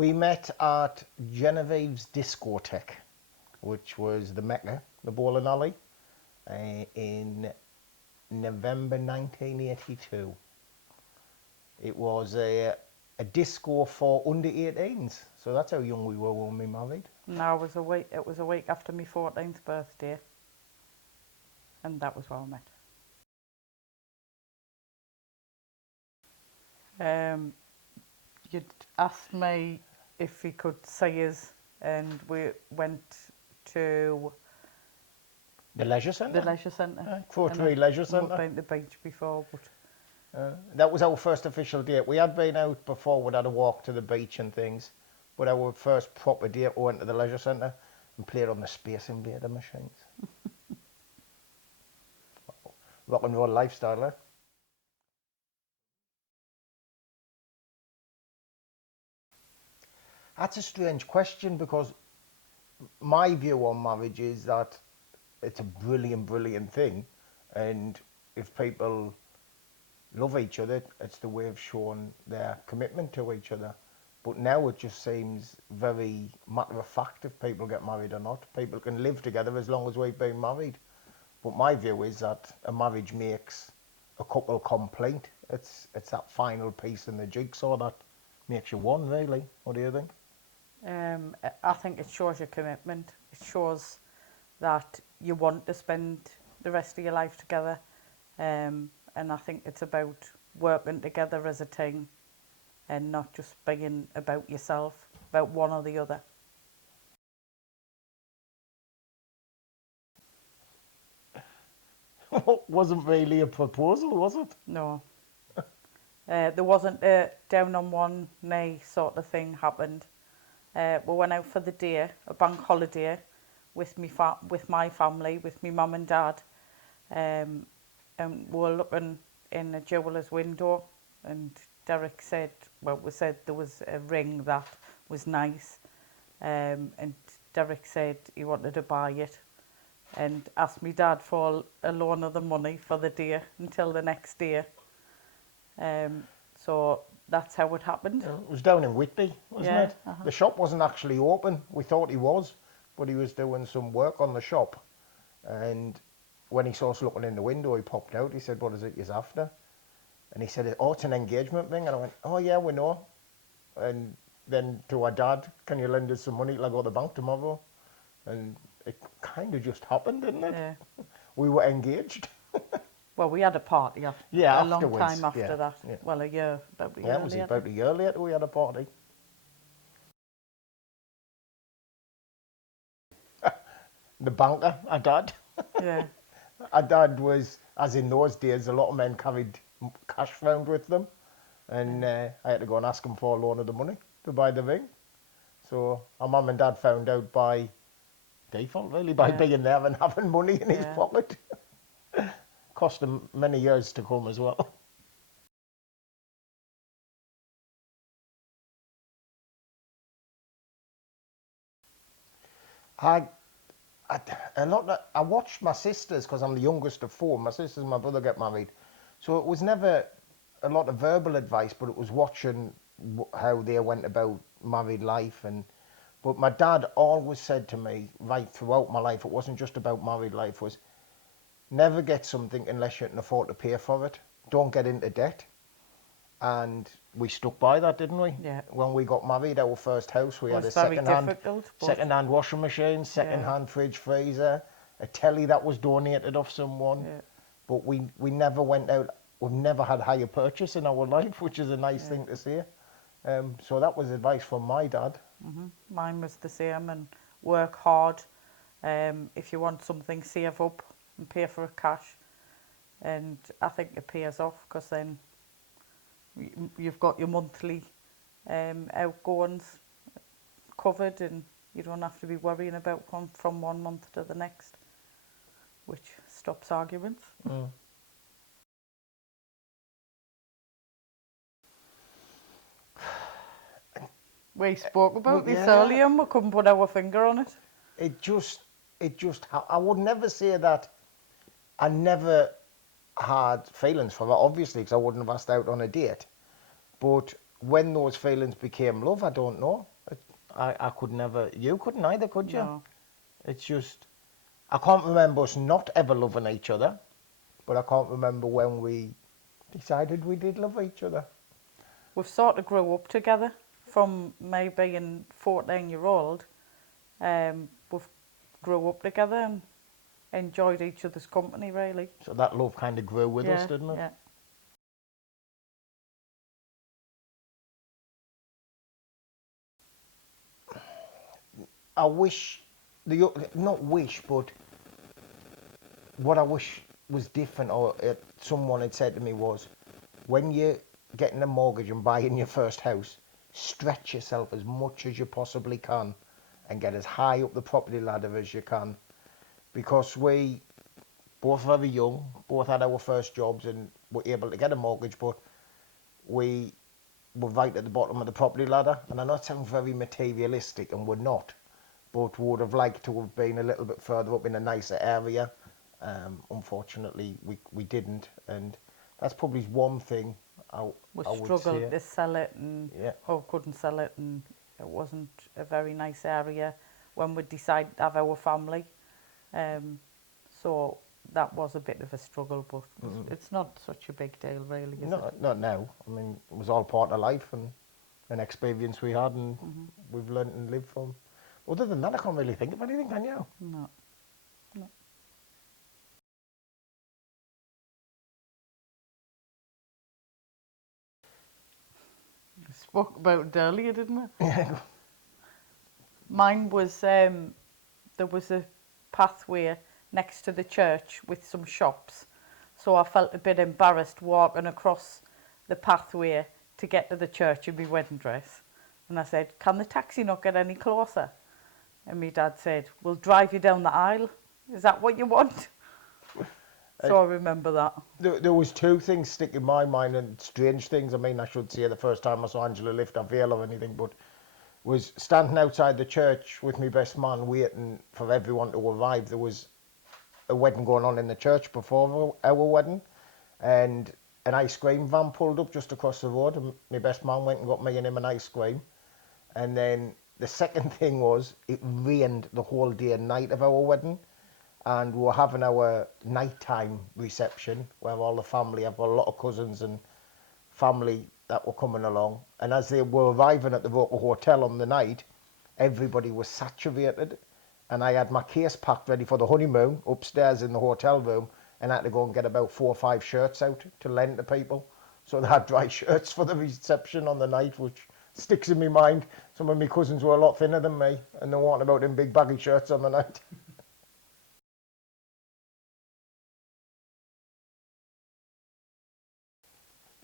We met at Genevieve's discotheque, which was the Mecca, the bowling alley, in November 1982. It was a disco for under 18s, so that's how young we were when we married. No, it was a week after my 14th birthday, and that was where I met. You'd asked me if we could see us, and we went to The leisure centre? the leisure centre. Quarterly Leisure We've Centre. been to the beach before, but That was our first official date. We had been out before, we'd had a walk to the beach and things, but our first proper date we went to the leisure centre and played on the Space Invader machines. Rock and roll lifestyle, eh? That's a strange question because my view on marriage is that it's a brilliant, brilliant thing, and if people love each other, it's the way of showing their commitment to each other. But now it just seems very matter of fact if people get married or not. People can live together as long as we've been married. But my view is that a marriage makes a couple complete. It's that final piece in the jigsaw that makes you one, really. What do you think? I think it shows your commitment. It shows that you want to spend the rest of your life together. And I think it's about working together as a team and not just being about yourself, about one or the other. Wasn't really a proposal, was it? No. There wasn't a down on one knee sort of thing happened. We went out for the day, a bank holiday, with my family, with my mum and dad. And we were looking in a jeweller's window, and Derek said, we said there was a ring that was nice, and Derek said he wanted to buy it, and asked me dad for a loan of the money for the day until the next day. So that's how it happened. It was down in Whitby, wasn't Yeah, it? The shop wasn't actually open. We thought he was, but he was doing some work on the shop, and when he saw us looking in the window, he popped out. He said, "What is it you're after?" And he said, "Oh, it's an engagement ring." And I went, "Oh, yeah, we know." And then to our dad, "Can you lend us some money till I go to the bank tomorrow?" And it kind of just happened, didn't it? Yeah. We were engaged. Well, we had a party a long afterwards, time after that. Yeah. Well, about a year Yeah, it was later. about a year later we had a party. The banker, our dad. Yeah. Our dad was, as in those days, a lot of men carried cash round with them, and I had to go and ask him for a loan of the money to buy the ring. So our mum and dad found out by default, really, by being there and having money in his pocket. Cost him many years to come as well. I watched my sisters, because I'm the youngest of four. My sisters and my brother get married, so it was never a lot of verbal advice, but it was watching how they went about married life. But my dad always said to me, right throughout my life, it wasn't just about married life, was never get something unless you can afford to pay for it. Don't get into debt. And we stuck by that, didn't we? Yeah. When we got married, our first house, we had a difficult, second-hand washing machine, second-hand fridge, freezer, a telly that was donated off someone. Yeah. But we never went out. We've never had hire purchase in our life, which is a nice thing to say. So that was advice from my dad. Mine was the same, and work hard. If you want something, save up and pay for it cash. And I think it pays off, because then you've got your monthly outgoings covered, and you don't have to be worrying about from one month to the next, which stops arguments. We spoke about this earlier, and we couldn't put our finger on it. I would never say that I never had feelings for her, obviously, because I wouldn't have asked out on a date. But when those feelings became love, I don't know. I could never. You couldn't either, could you? No. It's just I can't remember us not ever loving each other, but I can't remember when we decided we did love each other. We've sort of grew up together from me being 14-year-old. We've grew up together and enjoyed each other's company, really. So that love kind of grew with us, Yeah, didn't it? yeah. I wish not wish, but what I wish was different, or someone had said to me was, when you're getting a mortgage and buying your first house, stretch yourself as much as you possibly can, and get as high up the property ladder as you can, because we both very young, both had our first jobs and were able to get a mortgage, but we were right at the bottom of the property ladder. And I know it sounds very materialistic, and we're not, but would have liked to have been a little bit further up in a nicer area. Unfortunately, we didn't, and that's probably one thing We I would struggled say. to sell it and Yeah, couldn't sell it, and it wasn't a very nice area when we decided to have our family. So that was a bit of a struggle, but it's not such a big deal, really, is it? not now. I mean, it was all part of life and an experience we had, and we've learned and lived from. Other than that, I can't really think of anything, can you? No, no. We spoke about it earlier, didn't we? Mine was there was a pathway next to the church with some shops, so I felt a bit embarrassed walking across the pathway to get to the church in my wedding dress. And I said, "Can the taxi not get any closer?" And my dad said, "We'll drive you down the aisle. Is that what you want?" So I remember that. There was two things stick in my mind, and strange things. I mean, I should say the first time I saw Angela lift her veil or anything, but was standing outside the church with my best man waiting for everyone to arrive. There was a wedding going on in the church before our wedding, and an ice cream van pulled up just across the road, and my best man went and got me and him an ice cream. And then the second thing was, it rained the whole day and night of our wedding, and we were having our nighttime reception where all the family, I've got a lot of cousins and family that were coming along, and as they were arriving at the local hotel on the night, everybody was saturated, and I had my case packed ready for the honeymoon upstairs in the hotel room, and I had to go and get about 4 or 5 shirts out to lend to people. So they had dry shirts for the reception on the night, which sticks in my mind. Some of my cousins were a lot thinner than me, and they weren't about in big baggy shirts on the night.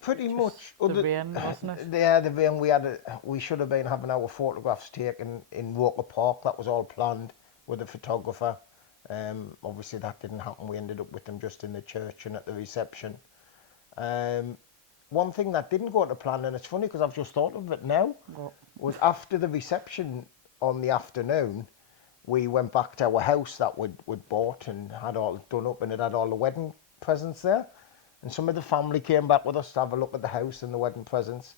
Pretty Just much. the rain, wasn't it? Yeah, the rain. We should have been having our photographs taken in Roker Park. That was all planned with a photographer. Obviously that didn't happen. We ended up with them just in the church and at the reception. Um, One thing that didn't go to plan, and it's funny because I've just thought of it now, But was after the reception on the afternoon, we went back to our house that we'd bought and had all done up, and it had all the wedding presents there. And some of the family came back with us to have a look at the house and the wedding presents.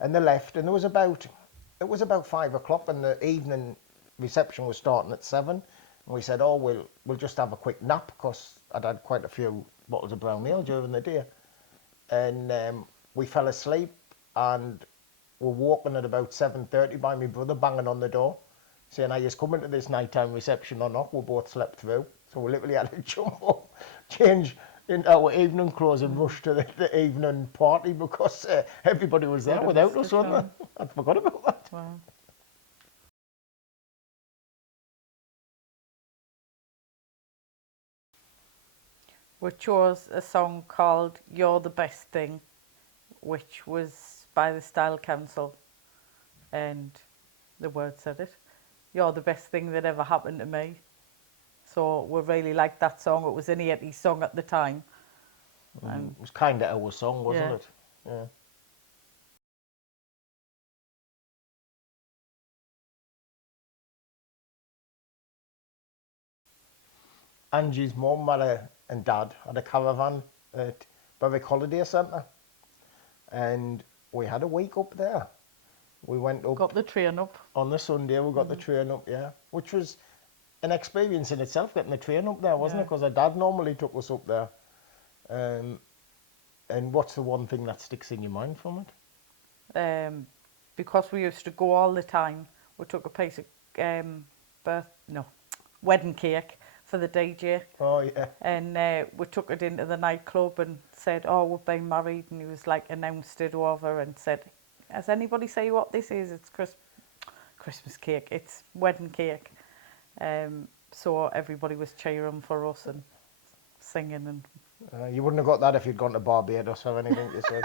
And they left, and it was about 5 o'clock, and the evening reception was starting at 7. And we said, "Oh, we'll just have a quick nap," because I'd had quite a few bottles of brown ale during the day. And we fell asleep, and were walking at about 7:30 by my brother banging on the door, saying, "Are you coming to this nighttime reception or not?" We both slept through, so we literally had to jump up, change into our evening clothes, and rush to the evening party because everybody was would there have without missed us, the weren't time. they? I'd forgot about that. Wow. We chose a song called "You're the Best Thing," which was by the Style Council, and the word said it. "You're the best thing that ever happened to me." So we really liked that song. It was an 80s song at the time. And It was kind of our song, wasn't yeah, it? Yeah. Angie's mum and dad had a caravan at Berwick Holiday Centre, and we had a week up there. We went up Got the train up. on the Sunday. We got the train up, yeah, which was an experience in itself, getting the train up there, wasn't it? Yeah. Because our dad normally took us up there. And what's the one thing that sticks in your mind from it? Because we used to go all the time, we took a piece of wedding cake for the DJ, Oh yeah, and we took it into the nightclub and said, "Oh, we've been married," and he was like announced it over and said, "Has anybody say what this is? It's Christmas cake. It's wedding cake." So everybody was cheering for us and singing and you wouldn't have got that if you'd gone to Barbados or anything. You said,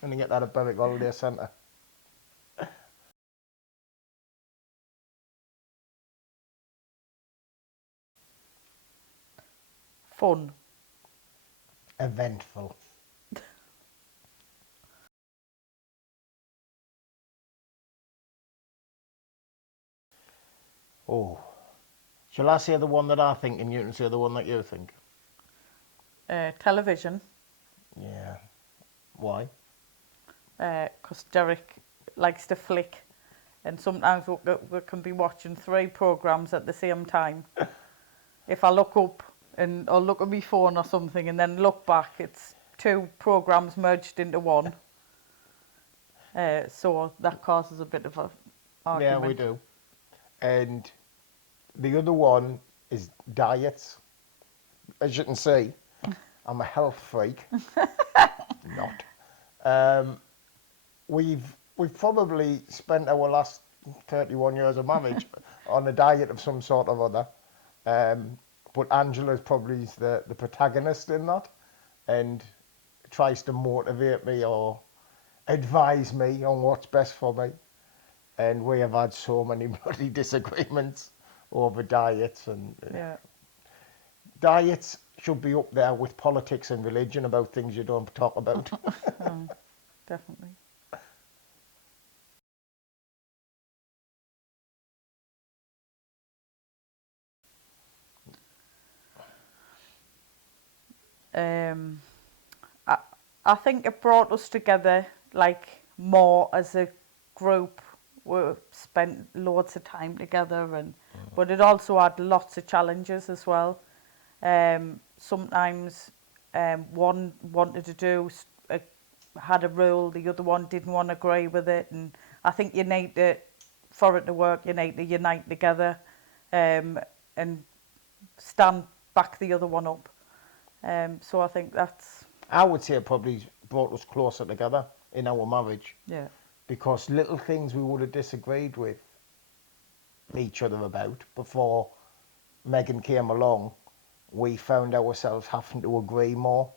and you get that at Berwick Holiday Centre. fun. Eventful. Oh, shall I say the one that I think, and you can say the one that you think? Television, Yeah. Why? because Derek likes to flick, and sometimes we can be watching 3 programs at the same time. If I look up and or look at my phone or something and then look back, it's 2 programs merged into one. So that causes a bit of a argument. Yeah, we do. And the other one is diets. As you can see, I'm a health freak. Not. Um, we've probably spent our last 31 years of marriage on a diet of some sort or other. But Angela's probably the protagonist in that, and tries to motivate me or advise me on what's best for me. And we have had so many bloody disagreements over diets, and Yeah. diets should be up there with politics and religion about things you don't talk about. Definitely. Um, I, I think it brought us together like more as a group. We spent loads of time together, and but it also had lots of challenges as well. Sometimes one wanted to had a rule, the other one didn't want to agree with it, and I think you need to, for it to work, you need to unite together, and back the other one up. So I think that's I would say it probably brought us closer together in our marriage, yeah, because little things we would have disagreed with each other about before Megan came along, we found ourselves having to agree more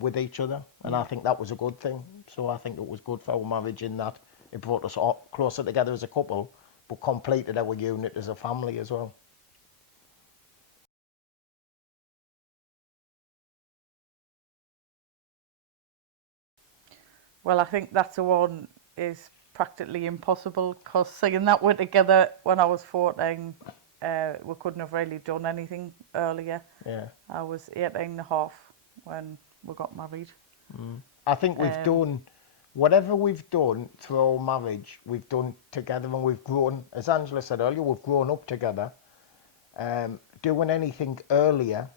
with each other, and I think that was a good thing. So I think it was good for our marriage in that it brought us all closer together as a couple, but completed our unit as a family as well. well, I think that's the one is practically impossible because seeing that we're together when I was 14, we couldn't have really done anything earlier. Yeah. I was 18 and a half when we got married. I think we've done whatever we've done through our marriage, we've done together, and we've grown. As Angela said earlier, we've grown up together. Doing anything earlier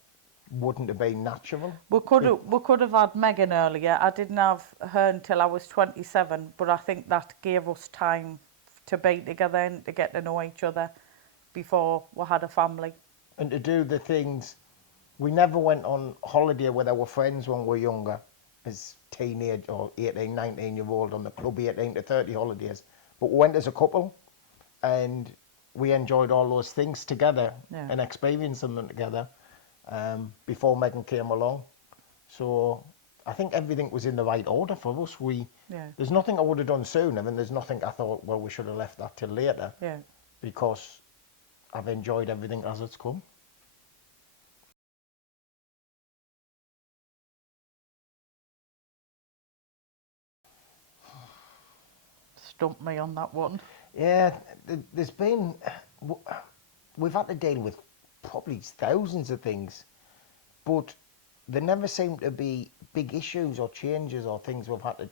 wouldn't have been natural. We could have had Megan earlier. I didn't have her until I was 27, but I think that gave us time to be together and to get to know each other before we had a family. And to do the things, we never went on holiday with our friends when we were younger, as teenage or 18, 19-year-old on the club 18 to 30 holidays. But we went as a couple, and we enjoyed all those things together Yeah. and experiencing them together before Megan came along. So I think everything was in the right order for us. Yeah. There's nothing I would have done sooner, and there's nothing I thought, well, we should have left that till later, Yeah. because I've enjoyed everything as it's come. Stumped me on that one. Yeah, there's been, we've had to deal with probably thousands of things, but there never seem to be big issues or changes or things we've had to.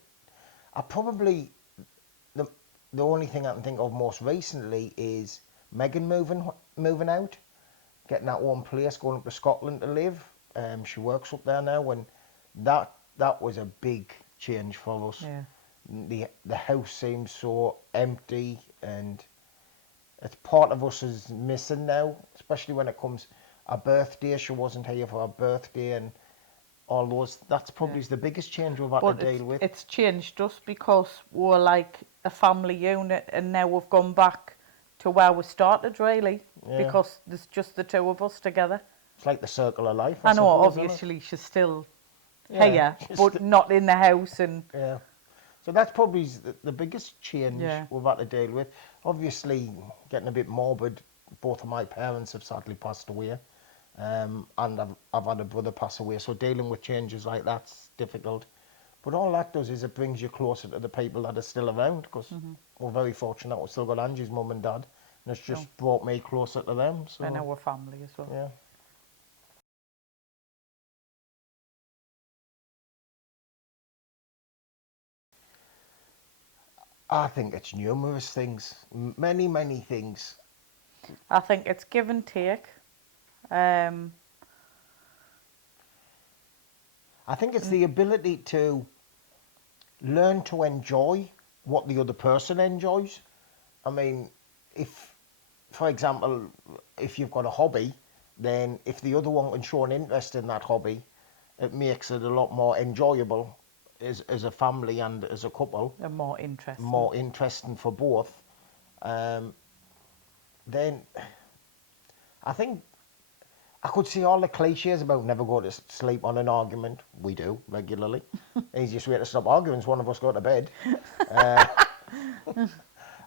I probably, the the only thing I can think of most recently is Megan moving out, getting that one place, going up to Scotland to live. She works up there now, and that was a big change for us. Yeah. The house seems so empty, and it's part of us is missing now, especially when it comes our birthday. She wasn't here for our birthday, and all those. That's probably Yeah. the biggest change we've had But to deal with. it's changed us because we're like a family unit, and now we've gone back to where we started, really, Yeah. because there's just the two of us together. It's like the circle of life. I know, suppose, isn't it? obviously, she's still Yeah, here, just but not in the house, and yeah. So that's probably the biggest change Yeah. we've had to deal with. Obviously, getting a bit morbid, both of my parents have sadly passed away, and I've had a brother pass away. So dealing with changes like that's difficult. But all that does is it brings you closer to the people that are still around, because we're very fortunate we've still got Angie's mum and dad, and it's just brought me closer to them. So and our family as well. yeah. I think it's numerous things, many, many things. I think it's give and take. Um, I think it's the ability to learn to enjoy what the other person enjoys. I mean, if, for example, if you've got a hobby, then if the other one can show an interest in that hobby, it makes it a lot more enjoyable as a family and as a couple, and more interesting. more interesting for both. Then I think I could see all the cliches about never go to sleep on an argument. We do regularly. Easiest way to stop arguing is one of us go to bed.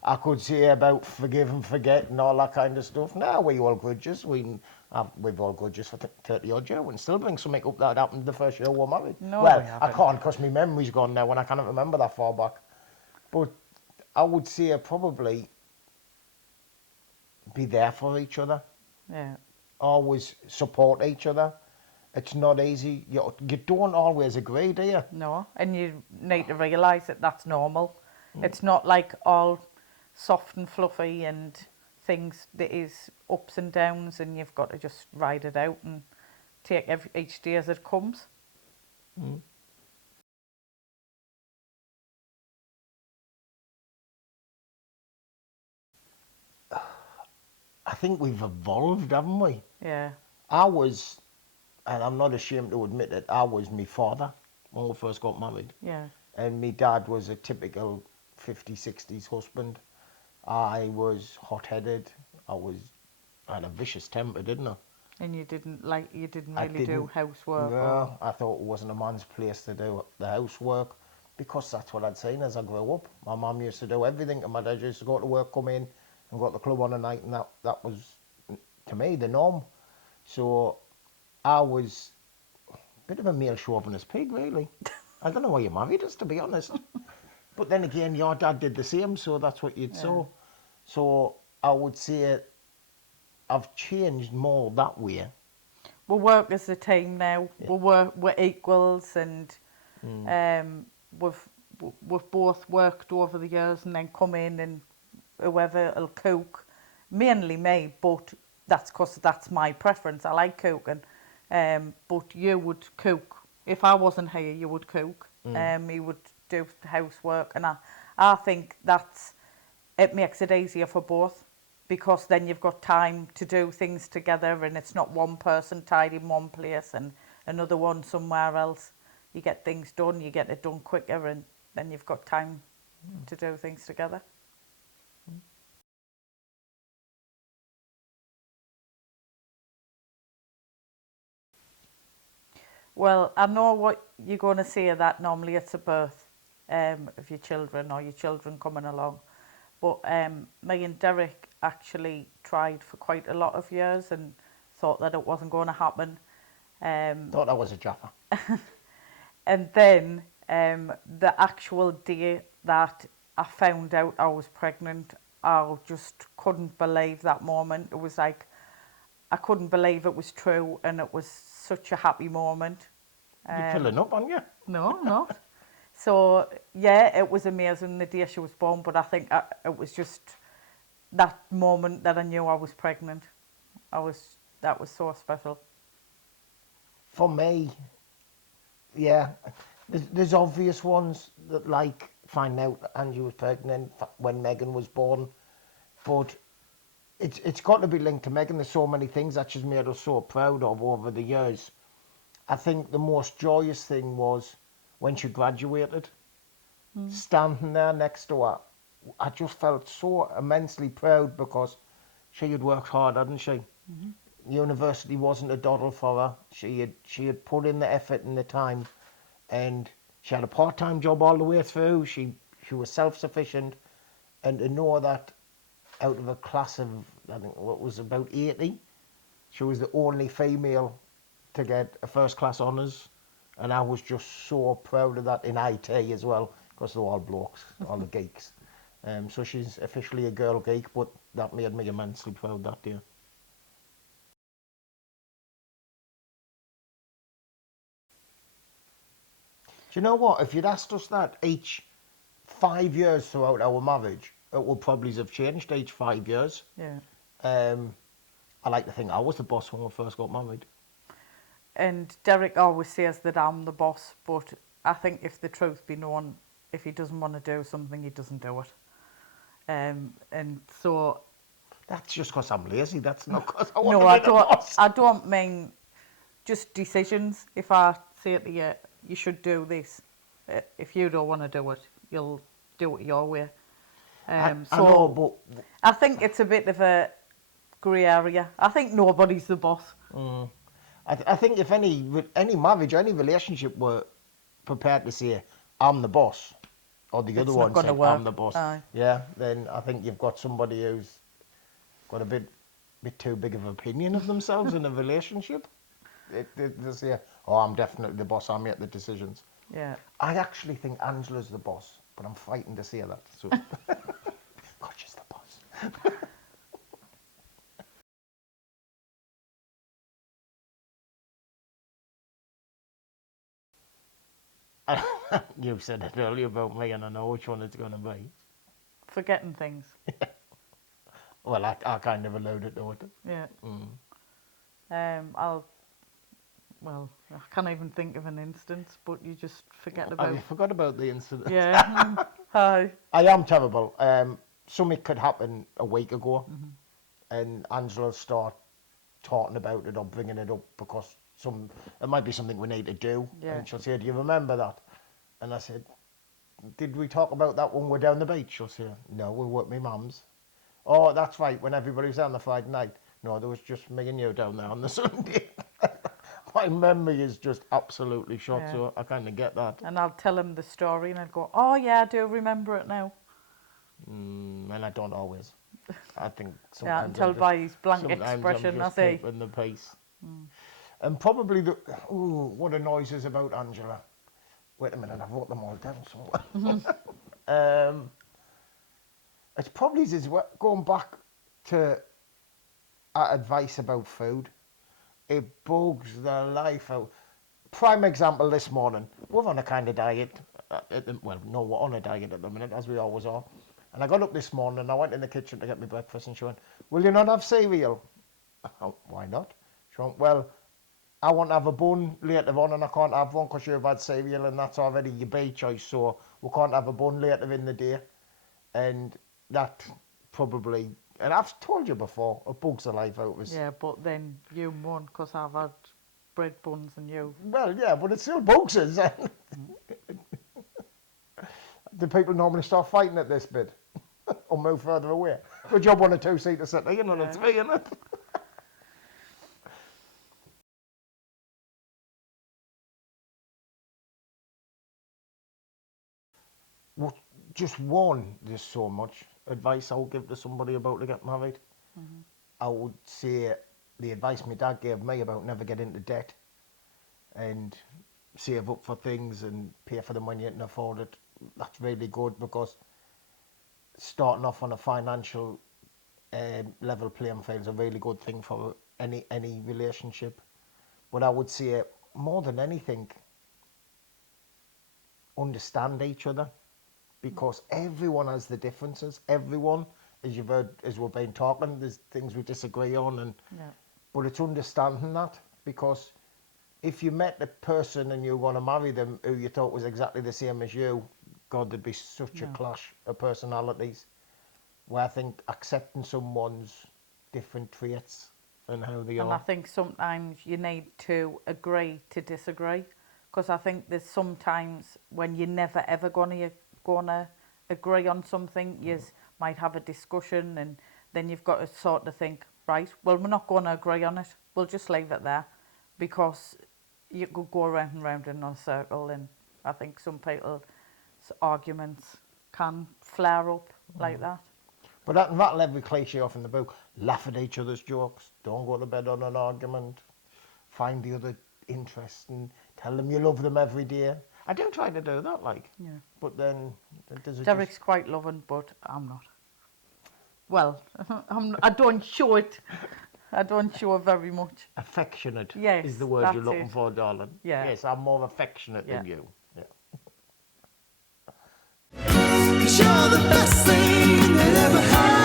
I could see about forgive and forget and all that kind of stuff. Now we all grudges. We've all grudges for 30 odd years and still bring something up that happened the first year we were married. No, well, we I haven't. can't because my memory's gone now and I cannot remember that far back. But I would say probably be there for each other. Yeah. Always support each other. It's not easy. You don't always agree, do you? No, and you need to realise that that's normal. It's not like all soft and fluffy and things. There is ups and downs, and you've got to just ride it out and take each day as it comes. I think we've evolved, haven't we? Yeah. I was, and I'm not ashamed to admit it, I was my father when we first got married. Yeah. And my dad was a typical 50s, 60s husband. I was hot-headed. I had a vicious temper, didn't I? And you didn't really do didn't- housework. No, I thought it wasn't a man's place to do the housework because that's what I'd seen as I grew up. My mum used to do everything and my dad used to go to work, come in and go to the club on a night, and that was, to me, the norm. So I was a bit of a male chauvinist pig, really. I don't know why you married us, to be honest. But then again, your dad did the same, so that's what you'd saw. So I would say I've changed more that way. We work as a team now. We're equals, and we've both worked over the years, and then come in and whoever will cook, mainly me, but that's because that's my preference. I like cooking, but you would cook if I wasn't here. You would cook. You would do the housework, and I think it makes it easier for both, because then you've got time to do things together, and it's not one person tied in one place and another one somewhere else. You get things done, you get it done quicker, and then you've got time to do things together. Well, I know what you're going to say, that normally it's a birth of your children or your children coming along. But me and Derek actually tried for quite a lot of years and thought that it wasn't going to happen. Thought I was a jaffa. And then the actual day that I found out I was pregnant, I just couldn't believe that moment. It was like, I couldn't believe it was true, and it was such a happy moment. You're filling up, aren't you? No, not. So yeah, it was amazing the day she was born, but I think it was just that moment that I knew I was pregnant. That was so special. For me, yeah, there's obvious ones that like find out that Angie was pregnant when Megan was born, but it's got to be linked to Megan. There's so many things that she's made us so proud of over the years. I think the most joyous thing was when she graduated, standing there next to her. I just felt so immensely proud because she had worked hard, hadn't she? University wasn't a doddle for her. She had put in the effort and the time, and she had a part-time job all the way through. She was self-sufficient, and to know that out of a class of, I think what was about 80, she was the only female to get a first class honours, and I was just so proud of that in IT as well, because they're all blokes, all the geeks. So she's officially a girl geek, but that made me immensely proud that day. Do you know what? If you'd asked us that each 5 years throughout our marriage, it would probably have changed each 5 years. Yeah. Um, I like to think I was the boss when we first got married. And Derek always says that I'm the boss, but I think if the truth be known, if he doesn't want to do something, he doesn't do it. And so That's just because I'm lazy. That's not because I want no, to be the boss. I don't mean just decisions. If I say to you, you should do this, if you don't want to do it, you'll do it your way. I So know, but I think it's a bit of a grey area. I think nobody's the boss. I think if any marriage, any relationship were prepared to say, I'm the boss, or the other It's not one going to said, I'm work. the boss, Aye. yeah, then I think you've got somebody who's got a bit too big of an opinion of themselves in a relationship. They say, oh, I'm definitely the boss, I make the decisions. Yeah. I actually think Angela's the boss, but I'm frightened to say that. So, God, she's the boss. You said it earlier about me, and I know which one it's going to be. Forgetting things. Well, I kind of alluded to it. Yeah. I can't even think of an instance, but you just forget about. Have you forgot about the incident? Yeah. Hi. I am terrible. Something could happen a week ago, and Angela start talking about it or bringing it up because it might be something we need to do. Yeah. And she'll say, do you remember that? And I said, did we talk about that when we're down the beach? She'll say, no, we were at my mum's. Oh, that's right, when everybody was down the Friday night. No, there was just me and you down there on the Sunday. My memory is just absolutely shot, Yeah. so I kind of get that. And I'll tell him the story, and I'll go, "Oh yeah, I do remember it now." And I don't always. I think Yeah, I sometimes can tell I'm by his blank sometimes expression. I'm I just say, keeping the peace. And probably what annoys us about Angela. Wait a minute, I've wrote them all down somewhere. It's probably as well, going back to our advice about food. It bugs the life out. Prime example this morning. We're on a kind of diet. No, we're on a diet at the minute, as we always are. And I got up this morning and I went in the kitchen to get my breakfast and she went, will you not have cereal? Oh, why not? She went, well, I want to have a bun later on and I can't have one because you've had cereal and that's already your B choice, so we can't have a bun later in the day. And that probably, and I've told you before, it bugs the life out of us. yeah, but then you won because I've had bread buns and you. Well, yeah, but it still bugs us. Do people normally start fighting at this bit or move further away? Good job on a two-seater settee and on a three, isn't it? Well, just one, there's so much advice I would give to somebody about to get married. I would say the advice my dad gave me about never get into debt and save up for things and pay for them when you can afford it. That's really good because starting off on a financial level playing field is a really good thing for any relationship. But I would say more than anything, understand each other, because everyone has the differences. Everyone, as you've heard, as we've been talking, there's things we disagree on, and Yeah. but it's understanding that, because if you met a person and you were going to marry them who you thought was exactly the same as you, God, there'd be such a No. clash of personalities. Where I think accepting someone's different traits and how they And I are. think sometimes you need to agree to disagree, because I think there's sometimes when you're never ever gonna agree on something, you might have a discussion, and then you've got to sort of think, right, well, we're not going to agree on it. We'll just leave it there, because you could go around and round in a circle, and I think some people's arguments can flare up like that. But that rattle every cliche off in the book. Laugh at each other's jokes. Don't go to bed on an argument. Find the other interesting. Tell them you love them every day. I do try to do that, like. Yeah. But then, does it Derek's just... quite loving, but I'm not. Well, I don't show it. I don't show it very much. Affectionate Yes, is the word you're that's looking it. for, darling. Yeah. Yes, I'm more affectionate Yeah. than you. Yeah. 'Cause you're the best thing that ever happened.